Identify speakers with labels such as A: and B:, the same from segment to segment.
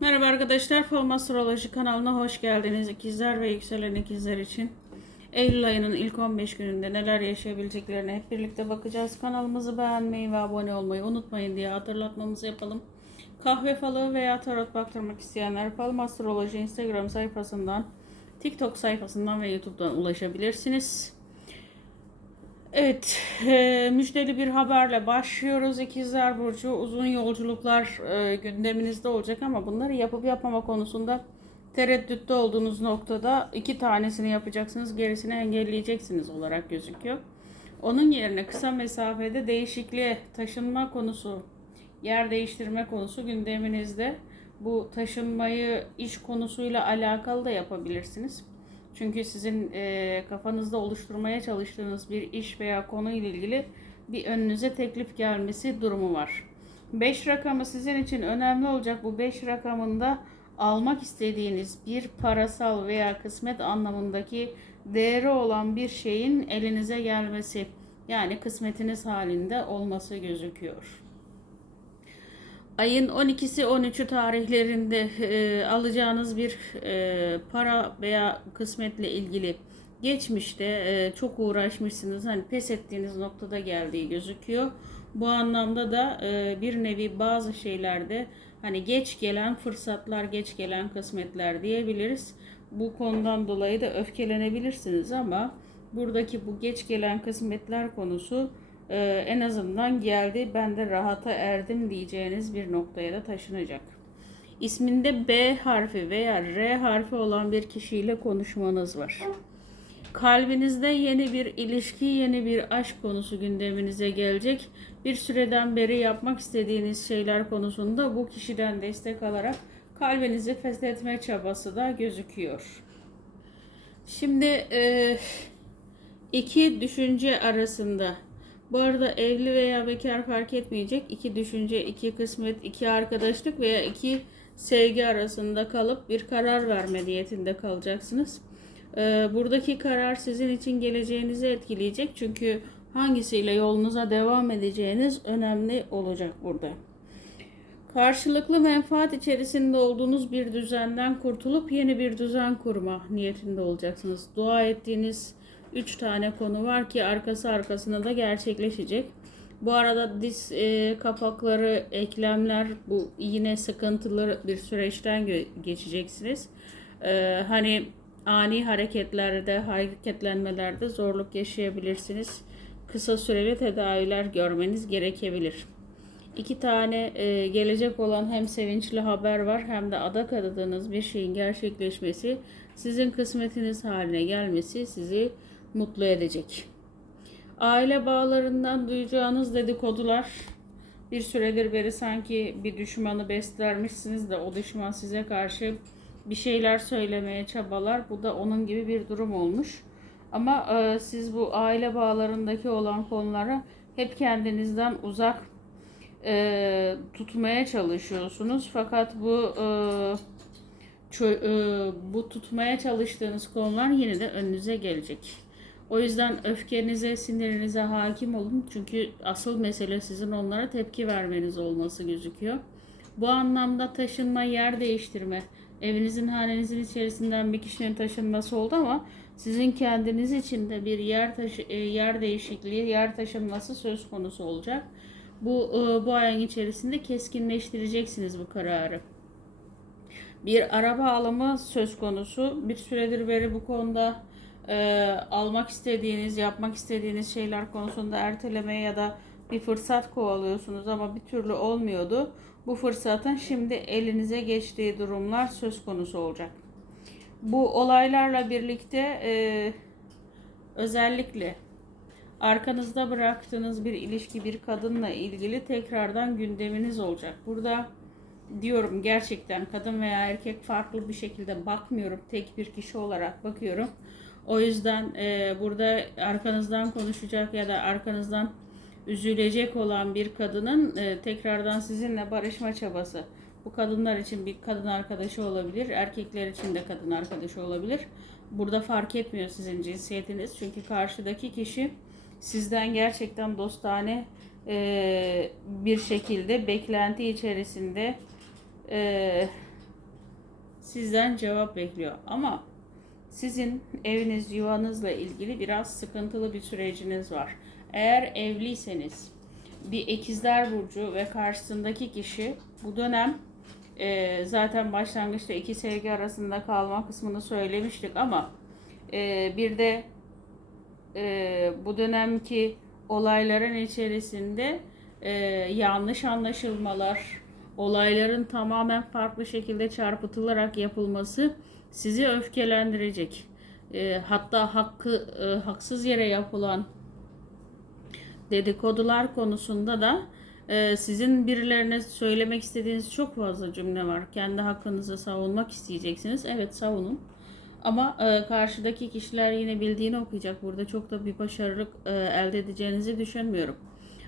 A: Merhaba arkadaşlar, Falm Astroloji kanalına hoş geldiniz. İkizler ve yükselen ikizler için Eylül ayının ilk 15 gününde neler yaşayabileceklerine hep birlikte bakacağız. Kanalımızı beğenmeyi ve abone olmayı unutmayın diye hatırlatmamızı yapalım. Kahve falı veya tarot baktırmak isteyenler Falm Astroloji Instagram sayfasından, TikTok sayfasından ve YouTube'dan ulaşabilirsiniz. Evet, e, müjdeli bir haberle başlıyoruz. İkizler Burcu uzun yolculuklar e, gündeminizde olacak ama bunları yapıp yapmama konusunda tereddütte olduğunuz noktada iki tanesini yapacaksınız, gerisini engelleyeceksiniz olarak gözüküyor. Onun yerine kısa mesafede değişikliğe taşınma konusu, yer değiştirme konusu gündeminizde. Bu taşınmayı iş konusuyla alakalı da yapabilirsiniz. Çünkü sizin e, kafanızda oluşturmaya çalıştığınız bir iş veya konu ile ilgili bir önünüze teklif gelmesi durumu var. 5 rakamı sizin için önemli olacak. Bu 5 rakamında almak istediğiniz bir parasal veya kısmet anlamındaki değeri olan bir şeyin elinize gelmesi yani kısmetiniz halinde olması gözüküyor. Ayın 12'si 13'ü tarihlerinde e, alacağınız bir e, para veya kısmetle ilgili geçmişte e, çok uğraşmışsınız. Hani pes ettiğiniz noktada geldiği gözüküyor. Bu anlamda da e, bir nevi bazı şeylerde hani geç gelen fırsatlar, geç gelen kısmetler diyebiliriz. Bu konudan dolayı da öfkelenebilirsiniz ama buradaki bu geç gelen kısmetler konusu ee, en azından geldi ben de rahata erdim diyeceğiniz bir noktaya da taşınacak. İsminde B harfi veya R harfi olan bir kişiyle konuşmanız var. Kalbinizde yeni bir ilişki, yeni bir aşk konusu gündeminize gelecek. Bir süreden beri yapmak istediğiniz şeyler konusunda bu kişiden destek alarak kalbinizi fethetme çabası da gözüküyor. Şimdi e, iki düşünce arasında bu arada evli veya bekar fark etmeyecek. İki düşünce, iki kısmet, iki arkadaşlık veya iki sevgi arasında kalıp bir karar verme niyetinde kalacaksınız. Ee, buradaki karar sizin için geleceğinizi etkileyecek. Çünkü hangisiyle yolunuza devam edeceğiniz önemli olacak burada. Karşılıklı menfaat içerisinde olduğunuz bir düzenden kurtulup yeni bir düzen kurma niyetinde olacaksınız. Dua ettiğiniz 3 tane konu var ki arkası arkasına da gerçekleşecek. Bu arada diz e, kapakları, eklemler bu yine sıkıntılı bir süreçten geçeceksiniz. E, hani ani hareketlerde, hareketlenmelerde zorluk yaşayabilirsiniz. Kısa süreli tedaviler görmeniz gerekebilir. İki tane e, gelecek olan hem sevinçli haber var hem de adak adadığınız bir şeyin gerçekleşmesi, sizin kısmetiniz haline gelmesi sizi mutlu edecek. Aile bağlarından duyacağınız dedikodular bir süredir beri sanki bir düşmanı beslermişsiniz de o düşman size karşı bir şeyler söylemeye çabalar. Bu da onun gibi bir durum olmuş. Ama e, siz bu aile bağlarındaki olan konuları hep kendinizden uzak e, tutmaya çalışıyorsunuz. Fakat bu e, çö, e, bu tutmaya çalıştığınız konular yine de önünüze gelecek. O yüzden öfkenize, sinirinize hakim olun. Çünkü asıl mesele sizin onlara tepki vermeniz olması gözüküyor. Bu anlamda taşınma, yer değiştirme, evinizin, hanenizin içerisinden bir kişinin taşınması oldu ama sizin kendiniz için de bir yer taşı, e, yer değişikliği, yer taşınması söz konusu olacak. Bu e, bu ayın içerisinde keskinleştireceksiniz bu kararı. Bir araba alımı söz konusu. Bir süredir beri bu konuda e, almak istediğiniz, yapmak istediğiniz şeyler konusunda erteleme ya da bir fırsat kovalıyorsunuz ama bir türlü olmuyordu. Bu fırsatın şimdi elinize geçtiği durumlar söz konusu olacak. Bu olaylarla birlikte e, özellikle arkanızda bıraktığınız bir ilişki bir kadınla ilgili tekrardan gündeminiz olacak. Burada diyorum gerçekten kadın veya erkek farklı bir şekilde bakmıyorum. Tek bir kişi olarak bakıyorum. O yüzden e, burada arkanızdan konuşacak ya da arkanızdan üzülecek olan bir kadının e, tekrardan sizinle barışma çabası. Bu kadınlar için bir kadın arkadaşı olabilir, erkekler için de kadın arkadaşı olabilir. Burada fark etmiyor sizin cinsiyetiniz çünkü karşıdaki kişi sizden gerçekten dostane e, bir şekilde beklenti içerisinde e, sizden cevap bekliyor. Ama sizin eviniz, yuvanızla ilgili biraz sıkıntılı bir süreciniz var. Eğer evliyseniz bir ikizler burcu ve karşısındaki kişi bu dönem e, zaten başlangıçta iki sevgi arasında kalma kısmını söylemiştik ama e, bir de e, bu dönemki olayların içerisinde e, yanlış anlaşılmalar, olayların tamamen farklı şekilde çarpıtılarak yapılması sizi öfkelendirecek. E, hatta hakkı e, haksız yere yapılan dedikodular konusunda da e, sizin birilerine söylemek istediğiniz çok fazla cümle var. Kendi hakkınızı savunmak isteyeceksiniz. Evet savunun. Ama e, karşıdaki kişiler yine bildiğini okuyacak. Burada çok da bir başarılık e, elde edeceğinizi düşünmüyorum.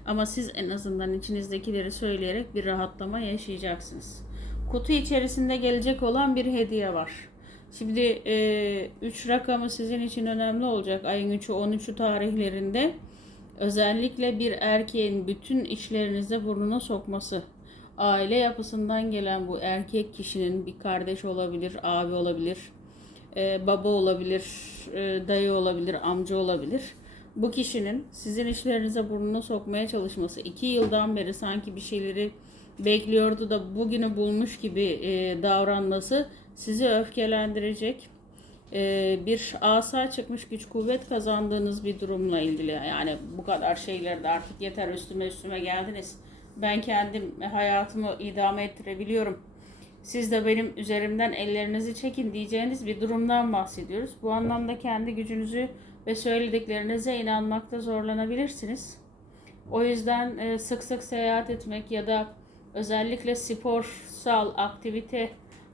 A: Ama siz en azından içinizdekileri söyleyerek bir rahatlama yaşayacaksınız. Kutu içerisinde gelecek olan bir hediye var. Şimdi 3 rakamı sizin için önemli olacak. Ayın 3'ü 13'ü tarihlerinde özellikle bir erkeğin bütün işlerinize burnuna sokması. Aile yapısından gelen bu erkek kişinin bir kardeş olabilir, abi olabilir, e, baba olabilir, e, dayı olabilir, amca olabilir. Bu kişinin sizin işlerinize burnunu sokmaya çalışması, iki yıldan beri sanki bir şeyleri bekliyordu da bugünü bulmuş gibi e, davranması sizi öfkelendirecek. E, bir asa çıkmış güç kuvvet kazandığınız bir durumla ilgili. Yani bu kadar şeylerde artık yeter üstüme üstüme geldiniz. Ben kendim hayatımı idame ettirebiliyorum siz de benim üzerimden ellerinizi çekin diyeceğiniz bir durumdan bahsediyoruz. Bu anlamda kendi gücünüzü ve söylediklerinize inanmakta zorlanabilirsiniz. O yüzden e, sık sık seyahat etmek ya da özellikle sporsal aktivite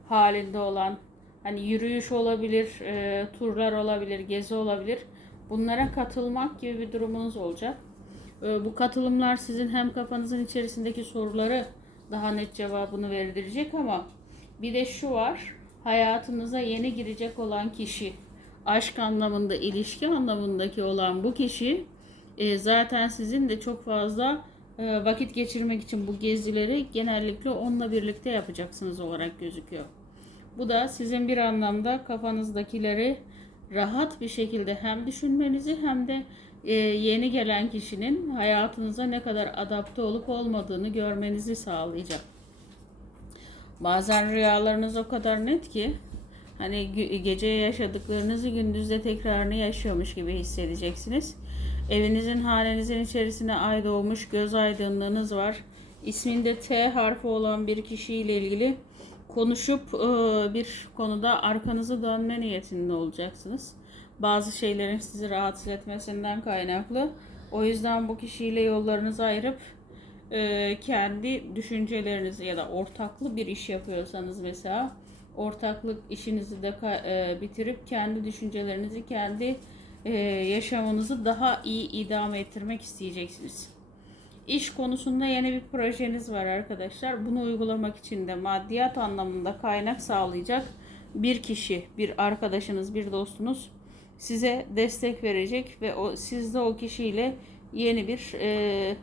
A: halinde olan hani yürüyüş olabilir, e, turlar olabilir, gezi olabilir. Bunlara katılmak gibi bir durumunuz olacak. E, bu katılımlar sizin hem kafanızın içerisindeki soruları daha net cevabını verdirecek ama bir de şu var. Hayatınıza yeni girecek olan kişi, aşk anlamında, ilişki anlamındaki olan bu kişi e, zaten sizin de çok fazla e, vakit geçirmek için bu gezileri genellikle onunla birlikte yapacaksınız olarak gözüküyor. Bu da sizin bir anlamda kafanızdakileri rahat bir şekilde hem düşünmenizi hem de e, yeni gelen kişinin hayatınıza ne kadar adapte olup olmadığını görmenizi sağlayacak. Bazen rüyalarınız o kadar net ki hani gece yaşadıklarınızı gündüzde tekrarını yaşıyormuş gibi hissedeceksiniz. Evinizin hanenizin içerisine ay doğmuş göz aydınlığınız var. İsminde T harfi olan bir kişiyle ilgili konuşup bir konuda arkanızı dönme niyetinde olacaksınız. Bazı şeylerin sizi rahatsız etmesinden kaynaklı. O yüzden bu kişiyle yollarınızı ayırıp kendi düşüncelerinizi ya da ortaklı bir iş yapıyorsanız mesela ortaklık işinizi de bitirip kendi düşüncelerinizi, kendi yaşamınızı daha iyi idame ettirmek isteyeceksiniz. İş konusunda yeni bir projeniz var arkadaşlar. Bunu uygulamak için de maddiyat anlamında kaynak sağlayacak bir kişi, bir arkadaşınız, bir dostunuz size destek verecek ve o siz de o kişiyle yeni bir e,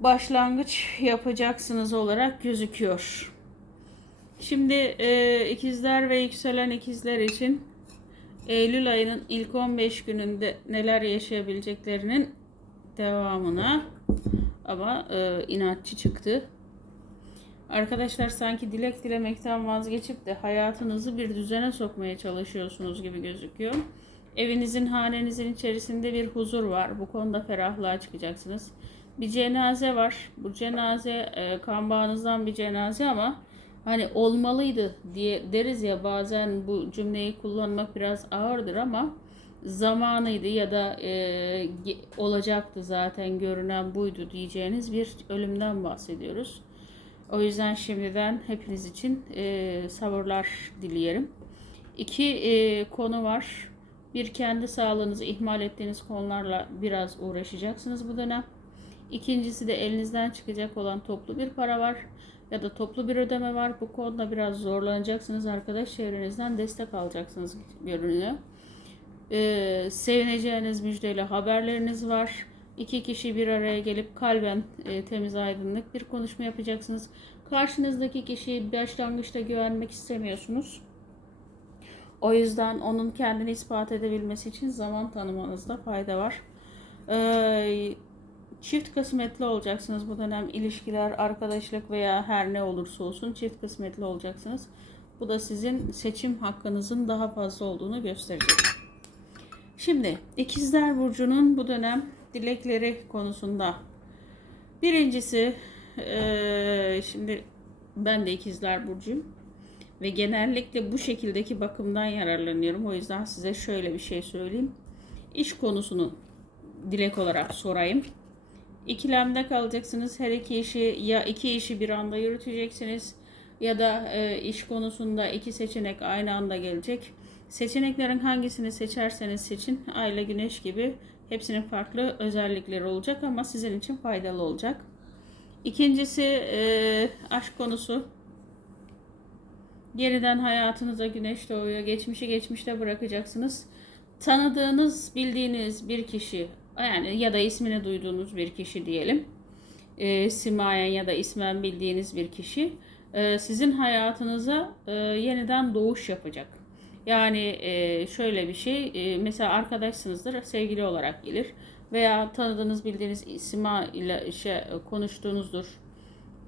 A: başlangıç yapacaksınız olarak gözüküyor. Şimdi e, ikizler ve yükselen ikizler için Eylül ayının ilk 15 gününde neler yaşayabileceklerinin devamına ama e, inatçı çıktı. Arkadaşlar sanki dilek dilemekten vazgeçip de hayatınızı bir düzene sokmaya çalışıyorsunuz gibi gözüküyor. Evinizin, hanenizin içerisinde bir huzur var. Bu konuda ferahlığa çıkacaksınız bir cenaze var. Bu cenaze e, kan bağınızdan bir cenaze ama hani olmalıydı diye deriz ya bazen bu cümleyi kullanmak biraz ağırdır ama zamanıydı ya da e, olacaktı zaten görünen buydu diyeceğiniz bir ölümden bahsediyoruz. O yüzden şimdiden hepiniz için e, sabırlar dileyelim. İki e, konu var. Bir kendi sağlığınızı ihmal ettiğiniz konularla biraz uğraşacaksınız bu dönem. İkincisi de elinizden çıkacak olan toplu bir para var ya da toplu bir ödeme var. Bu konuda biraz zorlanacaksınız. Arkadaş çevrenizden destek alacaksınız görünüyor. Ee, sevineceğiniz müjdeyle haberleriniz var. İki kişi bir araya gelip kalben e, temiz aydınlık bir konuşma yapacaksınız. Karşınızdaki kişiyi başlangıçta güvenmek istemiyorsunuz. O yüzden onun kendini ispat edebilmesi için zaman tanımanızda fayda var. Ee, çift kısmetli olacaksınız bu dönem ilişkiler, arkadaşlık veya her ne olursa olsun çift kısmetli olacaksınız. Bu da sizin seçim hakkınızın daha fazla olduğunu gösterecek. Şimdi ikizler burcunun bu dönem dilekleri konusunda birincisi eee, şimdi ben de ikizler burcuyum ve genellikle bu şekildeki bakımdan yararlanıyorum. O yüzden size şöyle bir şey söyleyeyim. İş konusunu dilek olarak sorayım. İkilemde kalacaksınız. Her iki işi ya iki işi bir anda yürüteceksiniz ya da e, iş konusunda iki seçenek aynı anda gelecek. Seçeneklerin hangisini seçerseniz seçin aile güneş gibi hepsinin farklı özellikleri olacak ama sizin için faydalı olacak. İkincisi e, aşk konusu. Yeniden hayatınıza güneş doğuyor. Geçmişi geçmişte bırakacaksınız. Tanıdığınız, bildiğiniz bir kişi yani ya da ismini duyduğunuz bir kişi diyelim. E, simayen ya da ismen bildiğiniz bir kişi e, sizin hayatınıza e, yeniden doğuş yapacak. Yani e, şöyle bir şey, e, mesela arkadaşsınızdır, sevgili olarak gelir veya tanıdığınız, bildiğiniz isma ile şey, konuştuğunuzdur.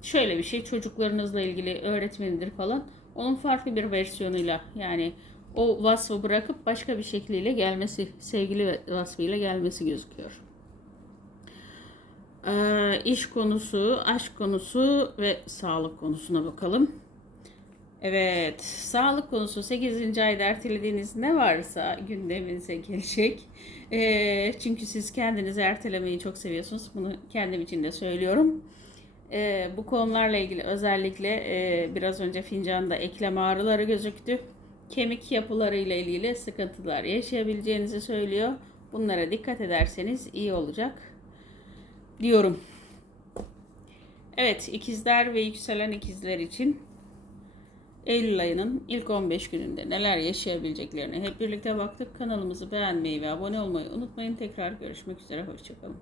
A: Şöyle bir şey, çocuklarınızla ilgili öğretmenidir falan. Onun farklı bir versiyonuyla yani o vasfı bırakıp başka bir şekliyle gelmesi, sevgili vasfıyla gelmesi gözüküyor. Ee, iş konusu, aşk konusu ve sağlık konusuna bakalım. Evet, sağlık konusu 8. ayda ertelediğiniz ne varsa gündeminize gelecek. Ee, çünkü siz kendinizi ertelemeyi çok seviyorsunuz. Bunu kendim için de söylüyorum. Ee, bu konularla ilgili özellikle e, biraz önce fincanda eklem ağrıları gözüktü. Kemik yapılarıyla ilgili sıkıntılar yaşayabileceğinizi söylüyor. Bunlara dikkat ederseniz iyi olacak diyorum. Evet, ikizler ve yükselen ikizler için Eylül ayının ilk 15 gününde neler yaşayabileceklerini hep birlikte baktık. Kanalımızı beğenmeyi ve abone olmayı unutmayın. Tekrar görüşmek üzere. Hoşçakalın.